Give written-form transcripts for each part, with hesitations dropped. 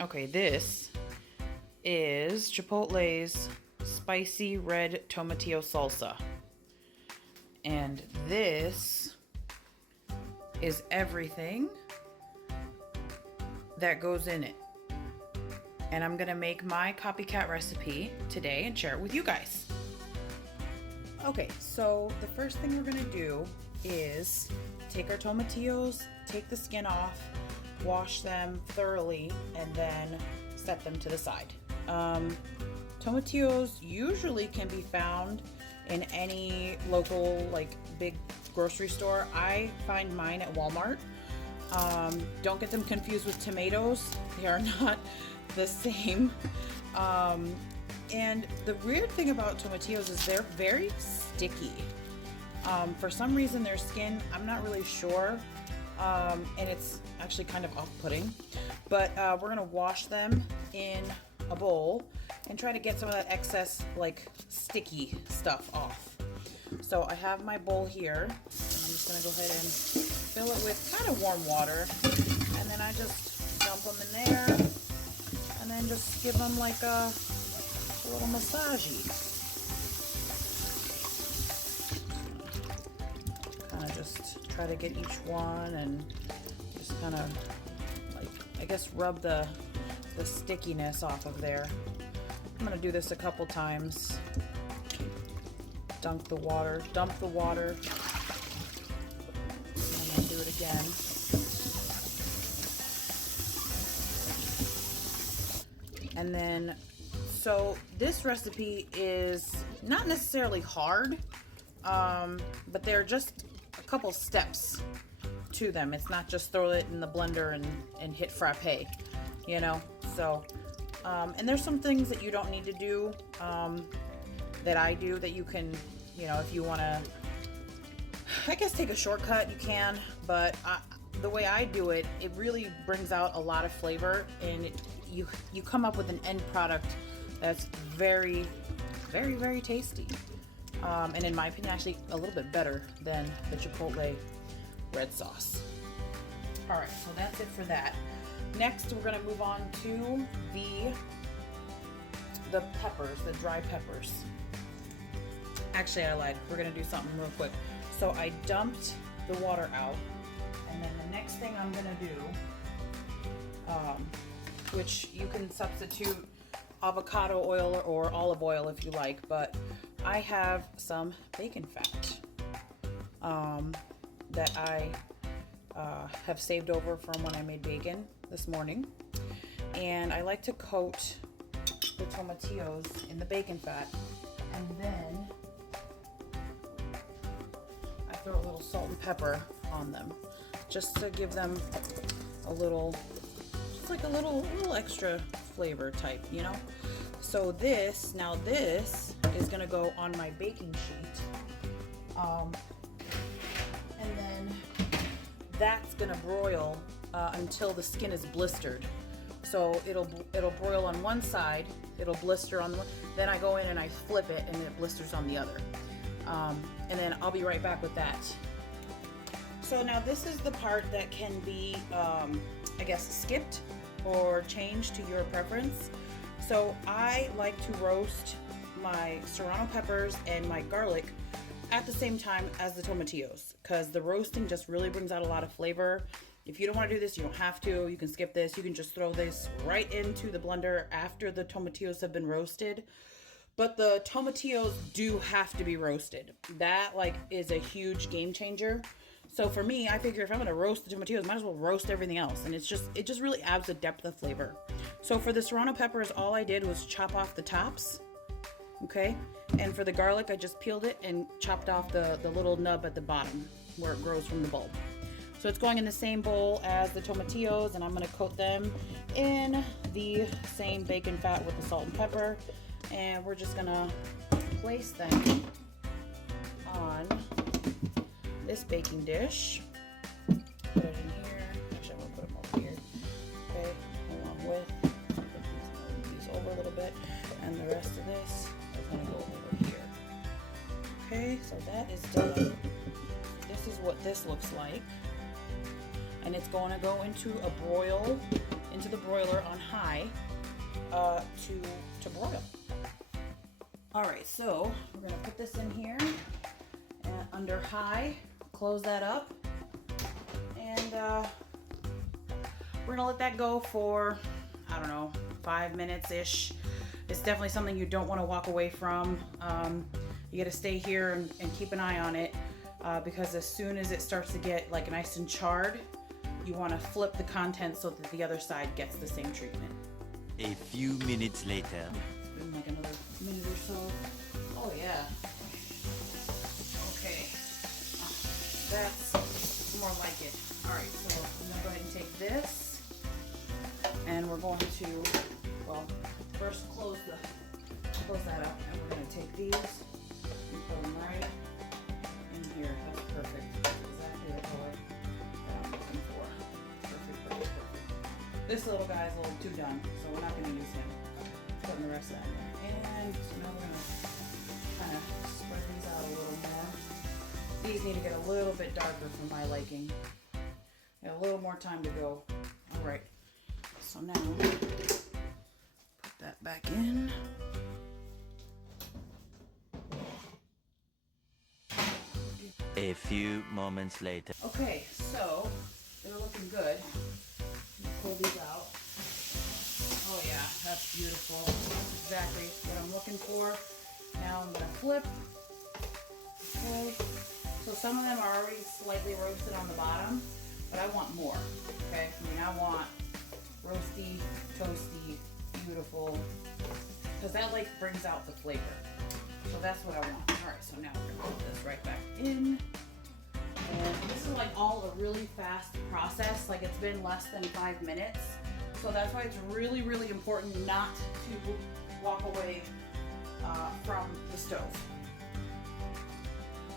Okay, this is Chipotle's spicy red tomatillo salsa. And this is everything that goes in it. And I'm gonna make my copycat recipe today and share it with you guys. Okay, so the first thing we're gonna do is take our tomatillos, take the skin off, wash them thoroughly, and then set them to the side. Tomatillos usually can be found in any local like big grocery store. I find mine at Walmart. Don't get them confused with tomatoes. They are not the same. And the weird thing about tomatillos is they're very sticky. For some reason their skin, I'm not really sure, and it's actually kind of off-putting, but we're gonna wash them in a bowl and try to get some of that excess like sticky stuff off. So I have my bowl here, and I'm just gonna go ahead and fill it with kind of warm water, and then I just dump them in there, and then just give them like a little massagey. Kind of just try to get each one and just kind of like, I guess, rub the stickiness off of there. I'm gonna do this a couple times. Dump the water, and then do it again. And then, so this recipe is not necessarily hard, but they're just a couple steps to them. It's not just throw it in the blender and hit frappe, you know? So, and there's some things that you don't need to do, that I do, that you can, you know, if you want to, I guess, take a shortcut, you can, but the way I do it, it really brings out a lot of flavor, and you come up with an end product that's very, very, very tasty. And in my opinion, actually a little bit better than the Chipotle red sauce. All right, so that's it for that. Next, we're gonna move on to the peppers, the dry peppers. Actually, I lied. We're gonna do something real quick. So I dumped the water out, and then the next thing I'm gonna do, which you can substitute avocado oil or olive oil if you like, but I have some bacon fat that I have saved over from when I made bacon this morning, and I like to coat the tomatillos in the bacon fat, and then I throw a little salt and pepper on them just to give them a little, just like a little extra flavor type, you know. So this is gonna go on my baking sheet, and then that's gonna broil until the skin is blistered. So it'll broil on one side, it'll blister on the one, then I go in and I flip it and it blisters on the other. And then I'll be right back with that. So now this is the part that can be, I guess, skipped or changed to your preference. So I like to roast my serrano peppers and my garlic at the same time as the tomatillos, because the roasting just really brings out a lot of flavor. If you don't want to do this, you don't have to. You can skip this. You can just throw this right into the blender after the tomatillos have been roasted. But the tomatillos do have to be roasted. That like is a huge game changer. So for me, I figure if I'm gonna roast the tomatillos, might as well roast everything else. And it just really adds a depth of flavor. So for the serrano peppers, all I did was chop off the tops. Okay, and for the garlic, I just peeled it and chopped off the little nub at the bottom where it grows from the bulb. So it's going in the same bowl as the tomatillos, and I'm gonna coat them in the same bacon fat with the salt and pepper, and we're just gonna place them on this baking dish. Put it in here. Actually, I'm gonna put them over here. Okay, along with, move these over a little bit, and the rest of this is gonna go over here. Okay, so that is done. This is what this looks like. And it's going to go into a broil into the broiler on high to broil. All right, so we're gonna put this in here and under high, close that up, and we're gonna let that go for, I don't know, 5 minutes-ish. It's definitely something you don't want to walk away from. You got to stay here and keep an eye on it because as soon as it starts to get like nice and charred, you want to flip the content so that the other side gets the same treatment. A few minutes later. It's been like another minute or so. Oh yeah. Okay. That's more like it. All right, so I'm gonna go ahead and take this, and we're going to, well, first close that up, and we're gonna take these and put them right in here. That's perfect. Exactly the color that I'm looking for. Perfect, perfect, perfect. This little guy's a little too done, so we're not gonna use him. Putting the rest of that in there. And so now we're gonna kind of spread these out a little more. These need to get a little bit darker for my liking. Got a little more time to go. All right. So now, put that back in. A few moments later. Okay, so they're looking good. Pull these out. Oh yeah, that's beautiful. That's exactly what I'm looking for. Now I'm gonna flip. Okay. So some of them are already slightly roasted on the bottom, but I want more. Okay. I mean, I want roasty, toasty, beautiful, because that like brings out the flavor. So that's what I want. All right, so now we're gonna put this right back in. And this is like all a really fast process. Like it's been less than 5 minutes. So that's why it's really, really important not to walk away from the stove.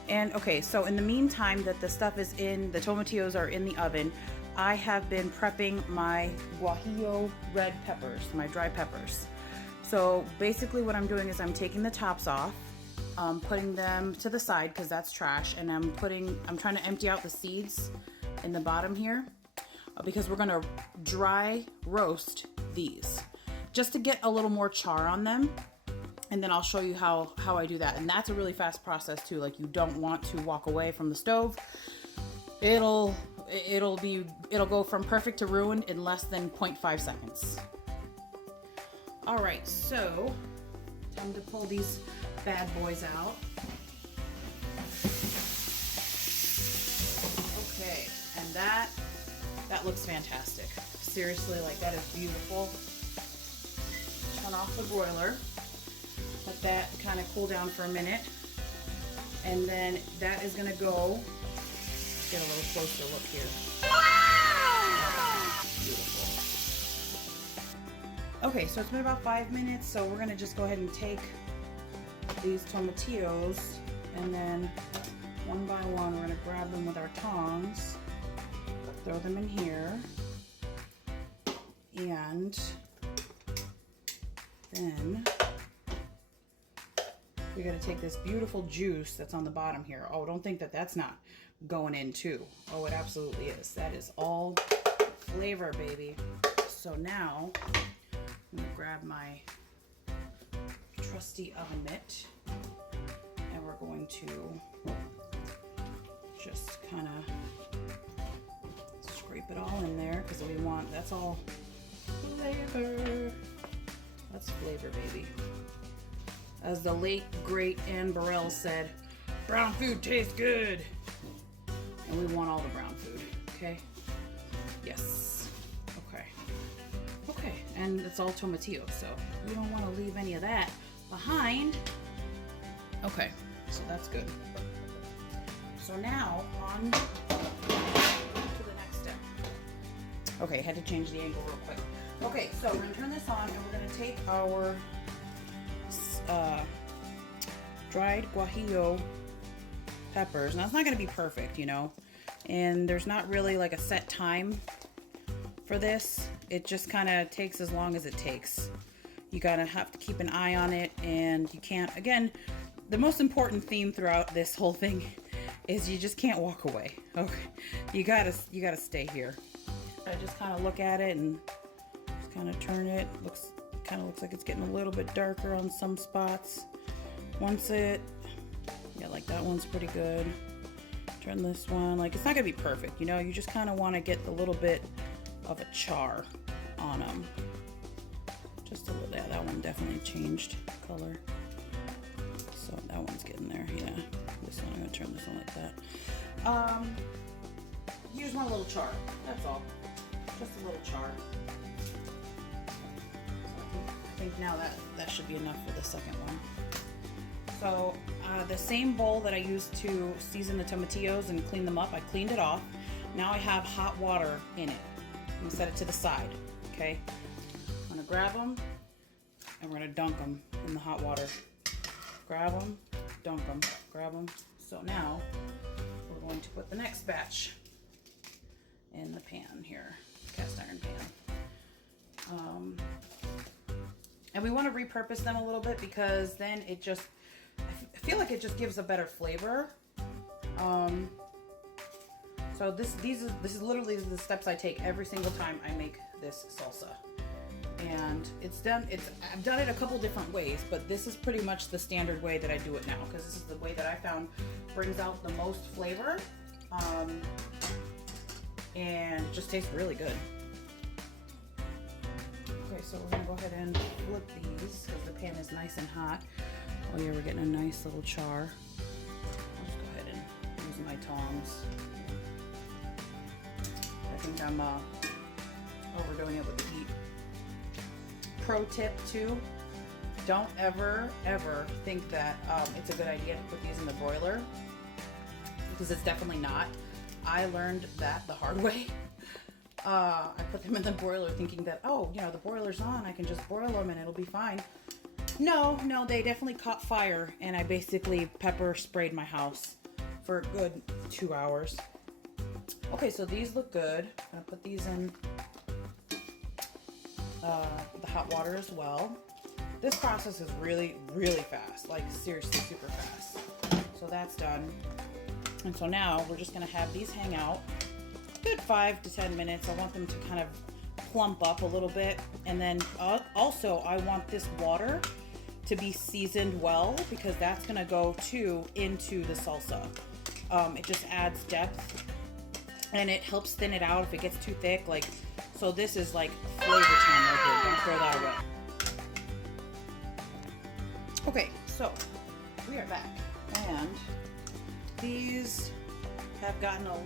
And okay, so in the meantime that the stuff is in, the tomatillos are in the oven, I have been prepping my guajillo red peppers, my dry peppers. So basically what I'm doing is I'm taking the tops off, putting them to the side because that's trash, and I'm trying to empty out the seeds in the bottom here because we're gonna dry roast these just to get a little more char on them. And then I'll show you how I do that. And that's a really fast process too. Like you don't want to walk away from the stove. It'll go from perfect to ruined in less than 0.5 seconds. All right, so time to pull these bad boys out. Okay, and that looks fantastic. Seriously, like that is beautiful. Turn off the broiler. Let that kind of cool down for a minute. And then that is gonna go, let's get a little closer look here. Wow! Beautiful. Okay, so it's been about 5 minutes, so we're gonna just go ahead and take these tomatillos and then one by one we're gonna grab them with our tongs, throw them in here, and then we got to take this beautiful juice that's on the bottom here. Oh, don't think that that's not going in too. Oh, it absolutely is. That is all flavor, baby. So now I'm gonna grab my trusty oven mitt and we're going to just kind of scrape it all in there because we want, that's all flavor. That's flavor, baby. As the late, great Anne Burrell said, brown food tastes good. And we want all the brown food, okay? Yes, okay. Okay, and it's all tomatillo, so we don't want to leave any of that behind. Okay, so that's good. So now, on to the next step. Okay, had to change the angle real quick. Okay, so we're gonna turn this on and we're gonna take our dried guajillo peppers. Now it's not going to be perfect, you know, and there's not really like a set time for this. It just kind of takes as long as it takes. You gotta have to keep an eye on it, and you can't, again, the most important theme throughout this whole thing is you just can't walk away. Okay, you gotta stay here. I just kind of look at it and kind of turn it. Kind of looks like it's getting a little bit darker on some spots. Yeah, like that one's pretty good. Turn this one, like it's not gonna be perfect, you know, you just kind of want to get a little bit of a char on them. Just a little, yeah, that one definitely changed color. So that one's getting there, yeah. This one, I'm gonna turn this one like that. You just want a little char, that's all. Just a little char. I think now that should be enough for the second one. So the same bowl that I used to season the tomatillos and clean them up, I cleaned it off. Now I have hot water in it. I'm gonna set it to the side, okay? I'm gonna grab them and we're gonna dunk them in the hot water. Grab them, dunk them, grab them. So now we're going to put the next batch in the pan here, cast iron pan. And we want to repurpose them a little bit because then it just, I feel like it just gives a better flavor. So this is literally the steps I take every single time I make this salsa. And I've done it a couple different ways, but this is pretty much the standard way that I do it now because this is the way that I found brings out the most flavor. And it just tastes really good. Okay, so we're gonna go ahead and flip these because the pan is nice and hot. Oh yeah, we're getting a nice little char. I'll just go ahead and use my tongs. I think I'm overdoing it with the heat. Pro tip too, don't ever think that it's a good idea to put these in the broiler because it's definitely not. I learned that the hard way. I put them in the broiler thinking that, oh, you know, the broiler's on, I can just broil them and it'll be fine. No, they definitely caught fire and I basically pepper sprayed my house for a good 2 hours. Okay, so these look good. I'm gonna put these in the hot water as well. This process is really fast, like seriously super fast. So that's done. And so now we're just gonna have these hang out good 5 to 10 minutes. I want them to kind of plump up a little bit. And then also I want this water to be seasoned well because that's gonna go into the salsa. It just adds depth and it helps thin it out if it gets too thick. Like, so this is like flavor time right here. Don't throw that away. Okay, so we are back and these have gotten a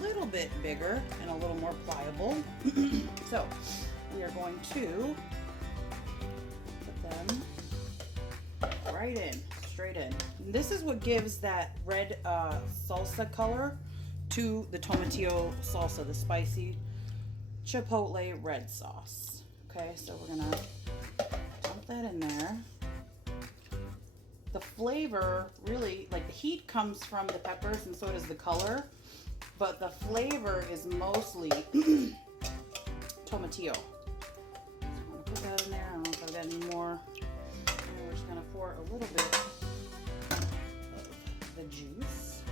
little bit bigger and a little more pliable. So we are going to put them right in, straight in. And this is what gives that red salsa color to the tomatillo salsa, the spicy Chipotle red sauce. Okay, so we're gonna dump that in there. The flavor really, like the heat comes from the peppers and so does the color, but the flavor is mostly tomatillo. So I'm gonna put that in there. I don't know if I've got any more. And we're just gonna pour a little bit of the juice.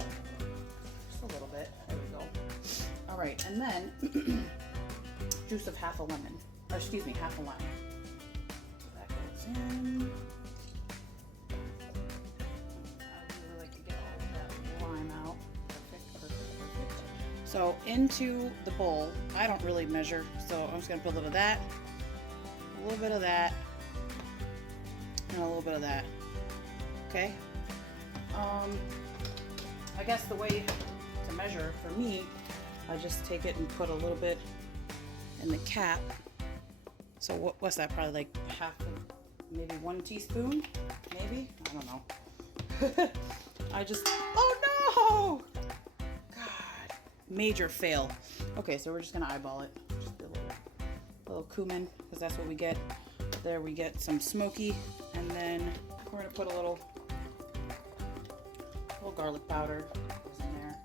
Just a little bit. There we go. All right, and then juice of half a lemon, or excuse me, half a lime. So that goes in. So into the bowl, I don't really measure, so I'm just gonna put a little of that, a little bit of that, and a little bit of that. Okay. I guess the way to measure for me, I just take it and put a little bit in the cap. So what's that? Probably like maybe 1 teaspoon, maybe? I don't know. Oh no! Major fail. Okay, so we're just gonna eyeball it. Just a little cumin, because that's what we get. There we get some smoky, and then we're gonna put a little garlic powder goes in there.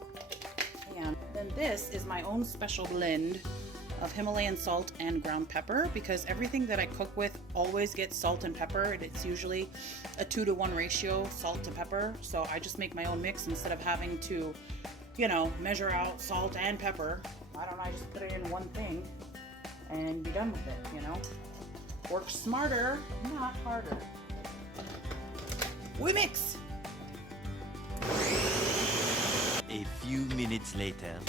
And then this is my own special blend of Himalayan salt and ground pepper, because everything that I cook with always gets salt and pepper, and it's usually a 2-to-1 ratio salt to pepper. So I just make my own mix instead of having to, you know, measure out salt and pepper. Why don't I just put it in one thing and be done with it, you know? Work smarter, not harder. We mix. A few minutes later.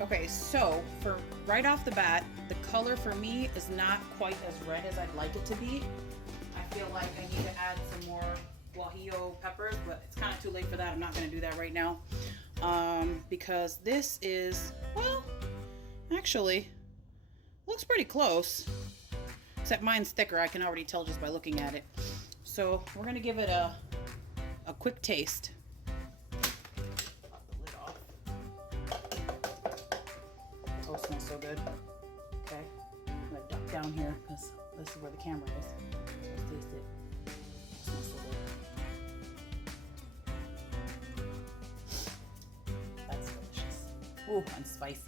Okay, so for right off the bat, the color for me is not quite as red as I'd like it to be. I feel like I need to add some more guajillo peppers, but it's kind of too late for that. I'm not going to do that right now because this is, well, actually looks pretty close, except mine's thicker. I can already tell just by looking at it. So we're going to give it a quick taste. Pop the lid off. Oh, it smells so good. Okay, I'm gonna duck down here because this is where the camera is. Let's taste it. It smells so good. That's delicious. Ooh, and spicy.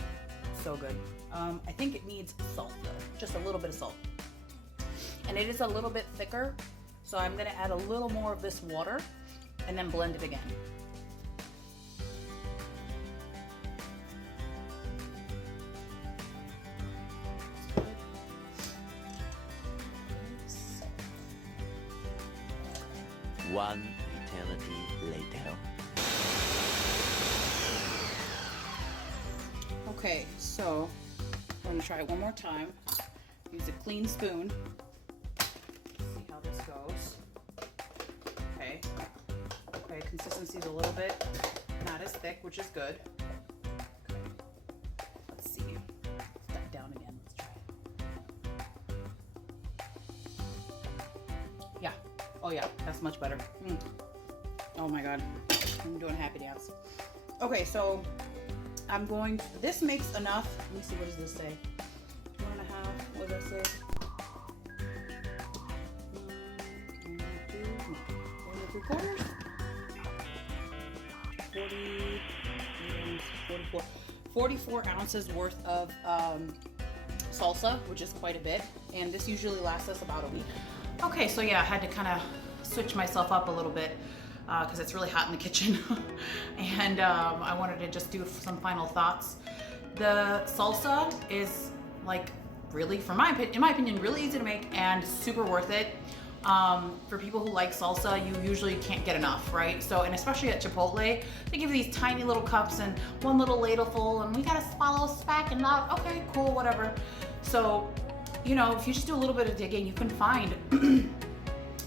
So good. I think it needs salt though, just a little bit of salt. And it is a little bit thicker, so I'm gonna add a little more of this water and then blend it again. One eternity later. Okay, so we're gonna try it one more time. Use a clean spoon. See how this goes. Okay. Okay, consistency's a little bit not as thick, which is good. Okay. Let's see. Step down again. Let's try it. Yeah. Oh yeah, that's much better. Oh my god. I'm doing a happy dance. Okay, so I'm going, this makes enough. Let me see, what does this say? 1.5, what does that say? 1.75. 44 ounces worth of salsa, which is quite a bit. And this usually lasts us about a week. Okay, so yeah, I had to kind of switch myself up a little bit because it's really hot in the kitchen. And I wanted to just do some final thoughts. The salsa is like really, in my opinion, really easy to make and super worth it. For people who like salsa, you usually can't get enough, right? So, and especially at Chipotle, they give you these tiny little cups and one little ladle full, and we gotta swallow smack and not, okay, cool, whatever. So, you know, if you just do a little bit of digging, you can find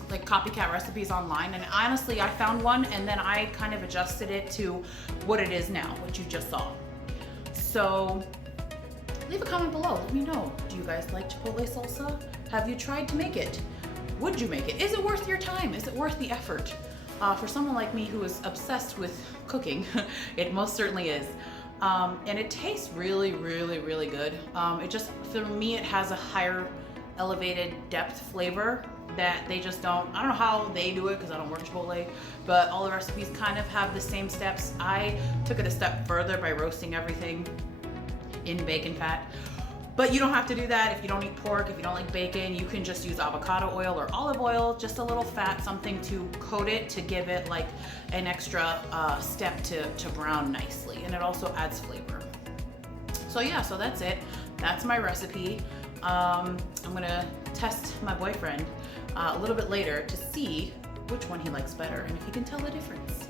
like copycat recipes online. And honestly, I found one and then I kind of adjusted it to what it is now, what you just saw. So leave a comment below, let me know. Do you guys like Chipotle salsa? Have you tried to make it? Would you make it? Is it worth your time? Is it worth the effort? For someone like me who is obsessed with cooking, it most certainly is. And it tastes really, really, really good. It just, for me, it has a higher elevated depth flavor that they just don't, I don't know how they do it because I don't work Chipotle, but all the recipes kind of have the same steps. I took it a step further by roasting everything in bacon fat. But you don't have to do that if you don't eat pork, if you don't like bacon. You can just use avocado oil or olive oil, just a little fat, something to coat it to give it like an extra step to brown nicely. And it also adds flavor. So yeah, so that's it. That's my recipe. I'm gonna test my boyfriend a little bit later to see which one he likes better and if he can tell the difference.